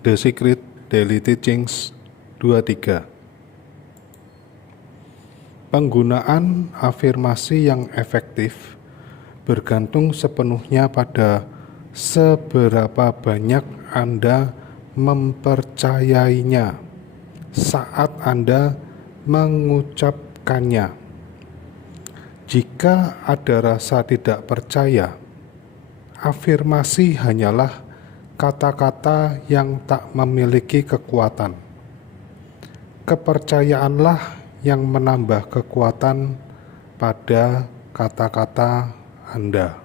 The Secret Daily Teachings 23. Penggunaan afirmasi yang efektif bergantung sepenuhnya pada seberapa banyak Anda mempercayainya saat Anda mengucapkannya. Jika ada rasa tidak percaya, afirmasi hanyalah kata-kata yang tak memiliki kekuatan. Kepercayaanlah yang menambah kekuatan pada kata-kata Anda.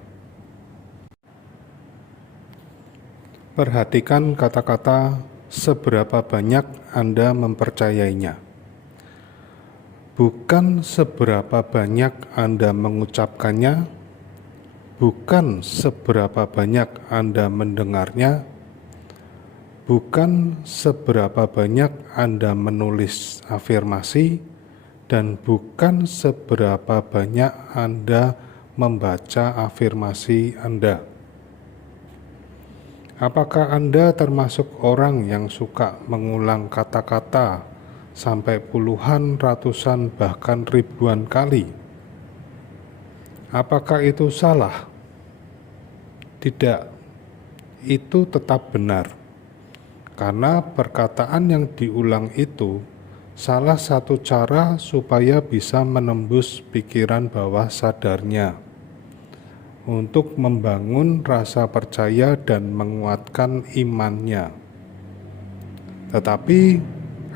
Perhatikan kata-kata seberapa banyak Anda mempercayainya. Bukan seberapa banyak Anda mengucapkannya, bukan seberapa banyak Anda mendengarnya, bukan seberapa banyak Anda menulis afirmasi, dan bukan seberapa banyak Anda membaca afirmasi Anda. Apakah Anda termasuk orang yang suka mengulang kata-kata sampai puluhan, ratusan, bahkan ribuan kali? Apakah itu salah? Tidak, itu tetap benar. Karena perkataan yang diulang itu salah satu cara supaya bisa menembus pikiran bawah sadarnya untuk membangun rasa percaya dan menguatkan imannya. Tetapi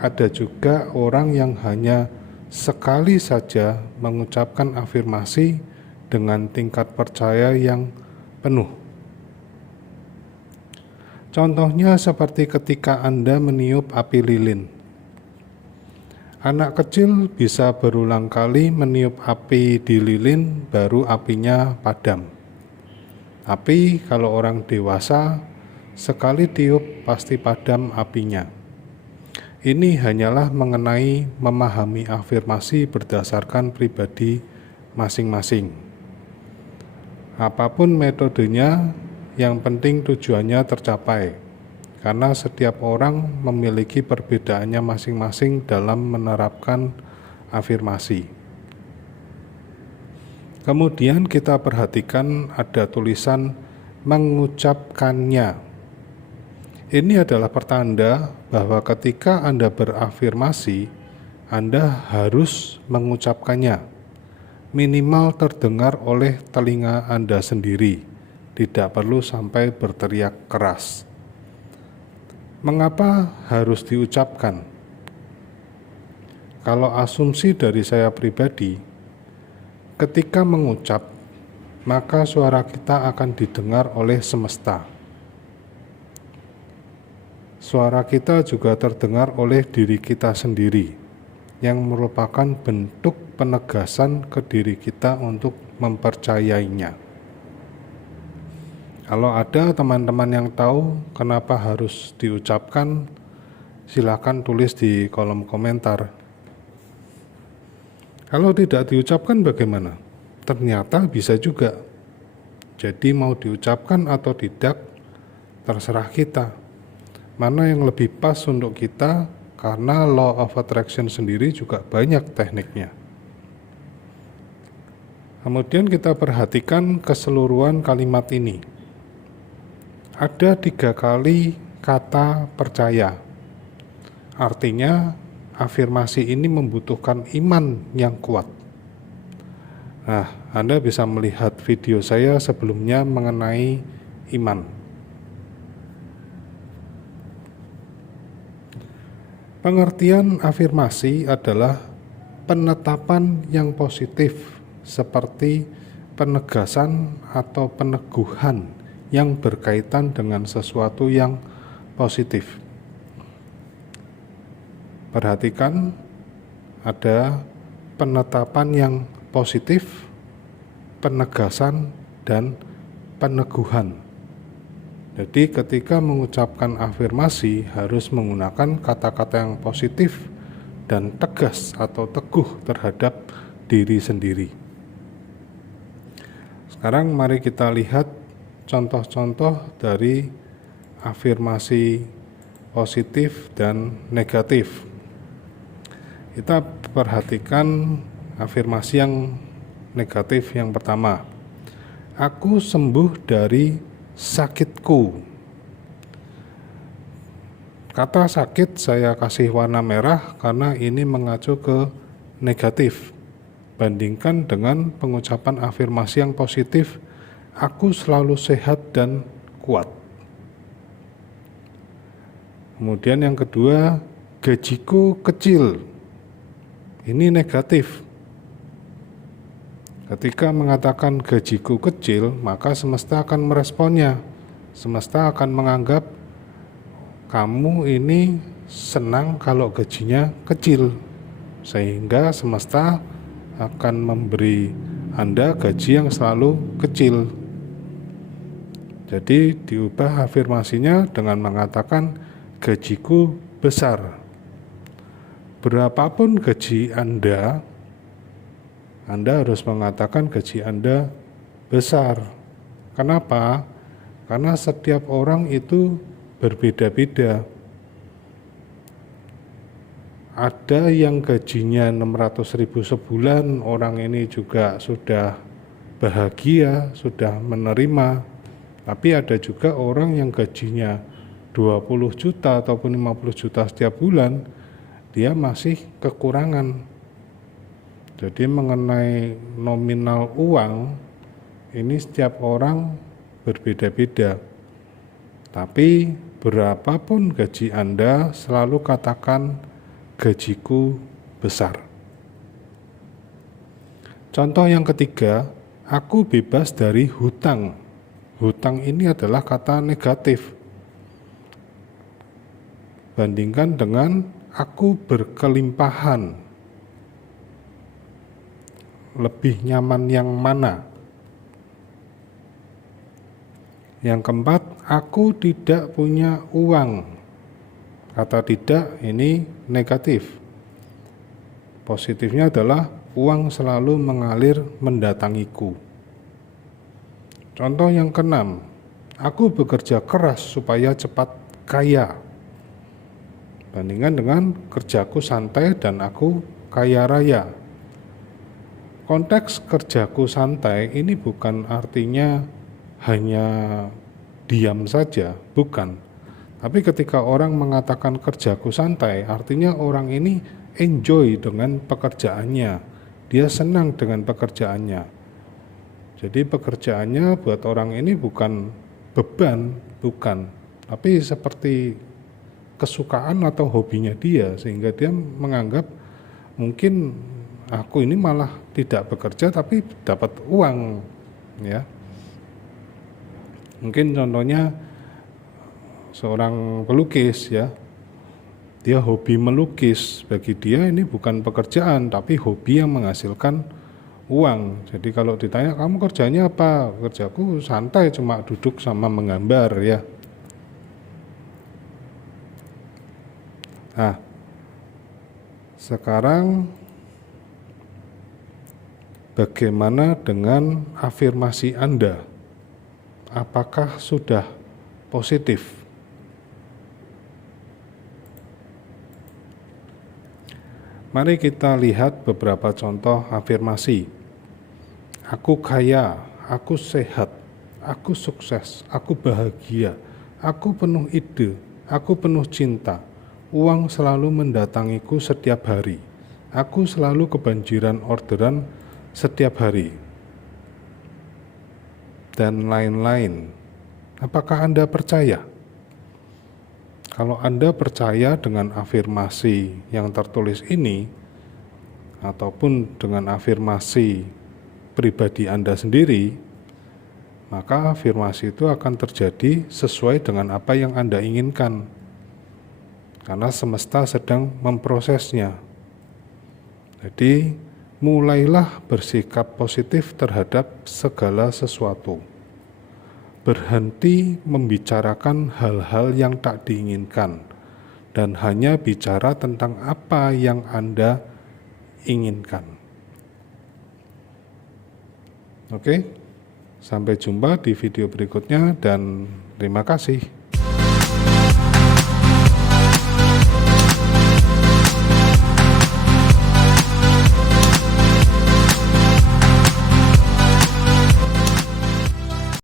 ada juga orang yang hanya sekali saja mengucapkan afirmasi dengan tingkat percaya yang penuh. Contohnya seperti ketika Anda meniup api lilin. Anak kecil bisa berulang kali meniup api di lilin baru apinya padam. Tapi kalau orang dewasa, sekali tiup pasti padam apinya. Ini hanyalah mengenai memahami afirmasi berdasarkan pribadi masing-masing. Apapun metodenya, yang penting tujuannya tercapai, karena setiap orang memiliki perbedaannya masing-masing dalam menerapkan afirmasi. Kemudian kita perhatikan ada tulisan mengucapkannya. Ini adalah pertanda bahwa ketika Anda berafirmasi, Anda harus mengucapkannya. Minimal terdengar oleh telinga Anda sendiri, tidak perlu sampai berteriak keras. Mengapa harus diucapkan? Kalau asumsi dari saya pribadi, ketika mengucap, maka suara kita akan didengar oleh semesta. Suara kita juga terdengar oleh diri kita sendiri, yang merupakan bentuk penegasan ke diri kita untuk mempercayainya. Kalau ada teman-teman yang tahu kenapa harus diucapkan, silakan tulis di kolom komentar. Kalau tidak diucapkan bagaimana? Ternyata bisa juga. Jadi mau diucapkan atau tidak, terserah kita. Mana yang lebih pas untuk kita, karena law of attraction sendiri juga banyak tekniknya. Kemudian kita perhatikan keseluruhan kalimat ini. Ada 3 kali kata percaya. Artinya afirmasi ini membutuhkan iman yang kuat. Nah, Anda bisa melihat video saya sebelumnya mengenai iman. Pengertian afirmasi adalah penetapan yang positif, seperti penegasan atau peneguhan yang berkaitan dengan sesuatu yang positif. Perhatikan, ada penetapan yang positif, penegasan, dan peneguhan. Jadi ketika mengucapkan afirmasi harus menggunakan kata-kata yang positif dan tegas atau teguh terhadap diri sendiri. Sekarang mari kita lihat contoh-contoh dari afirmasi positif dan negatif. Kita perhatikan afirmasi yang negatif yang pertama. Aku sembuh dari sakitku. Kata sakit saya kasih warna merah karena ini mengacu ke negatif. Bandingkan dengan pengucapan afirmasi yang positif, aku selalu sehat dan kuat. Kemudian yang kedua, gajiku kecil. Ini negatif. Ketika mengatakan gajiku kecil, maka semesta akan meresponnya. Semesta akan menganggap kamu ini senang kalau gajinya kecil, sehingga semesta akan memberi Anda gaji yang selalu kecil. Jadi diubah afirmasinya dengan mengatakan gajiku besar. Berapapun gaji Anda harus mengatakan gaji Anda besar. Kenapa? Karena setiap orang itu berbeda-beda. Ada yang gajinya 600.000 sebulan, orang ini juga sudah bahagia, sudah menerima. Tapi ada juga orang yang gajinya 20 juta ataupun 50 juta setiap bulan, dia masih kekurangan. Jadi mengenai nominal uang, ini setiap orang berbeda-beda. Tapi berapapun gaji Anda, selalu katakan gajiku besar. Contoh yang ketiga, aku bebas dari hutang. Hutang ini adalah kata negatif. Bandingkan dengan aku berkelimpahan. Lebih nyaman yang mana? Yang keempat, aku tidak punya uang. Kata tidak ini negatif. Positifnya adalah uang selalu mengalir mendatangiku. Contoh yang keenam, aku bekerja keras supaya cepat kaya. Bandingkan dengan kerjaku santai dan aku kaya raya. Konteks kerjaku santai ini bukan artinya hanya diam saja, bukan. Tapi ketika orang mengatakan kerjaku santai, artinya orang ini enjoy dengan pekerjaannya. Dia senang dengan pekerjaannya. Jadi pekerjaannya buat orang ini bukan beban, bukan. Tapi seperti kesukaan atau hobinya dia, sehingga dia menganggap mungkin aku ini malah tidak bekerja tapi dapat uang, ya. Mungkin contohnya seorang pelukis, ya. Dia hobi melukis, bagi dia ini bukan pekerjaan tapi hobi yang menghasilkan uang. Jadi kalau ditanya kamu kerjanya apa? Kerjaku santai, cuma duduk sama menggambar, ya. Nah, sekarang bagaimana dengan afirmasi Anda? Apakah sudah positif? Mari kita lihat beberapa contoh afirmasi. Aku kaya, aku sehat, aku sukses, aku bahagia, aku penuh ide, aku penuh cinta. Uang selalu mendatangiku setiap hari. Aku selalu kebanjiran orderan setiap hari. Dan lain-lain. Apakah Anda percaya? Kalau Anda percaya dengan afirmasi yang tertulis ini, ataupun dengan afirmasi pribadi Anda sendiri, maka afirmasi itu akan terjadi sesuai dengan apa yang Anda inginkan. Karena semesta sedang memprosesnya. Jadi, mulailah bersikap positif terhadap segala sesuatu. Berhenti membicarakan hal-hal yang tak diinginkan, dan hanya bicara tentang apa yang Anda inginkan. Oke, sampai jumpa di video berikutnya dan terima kasih.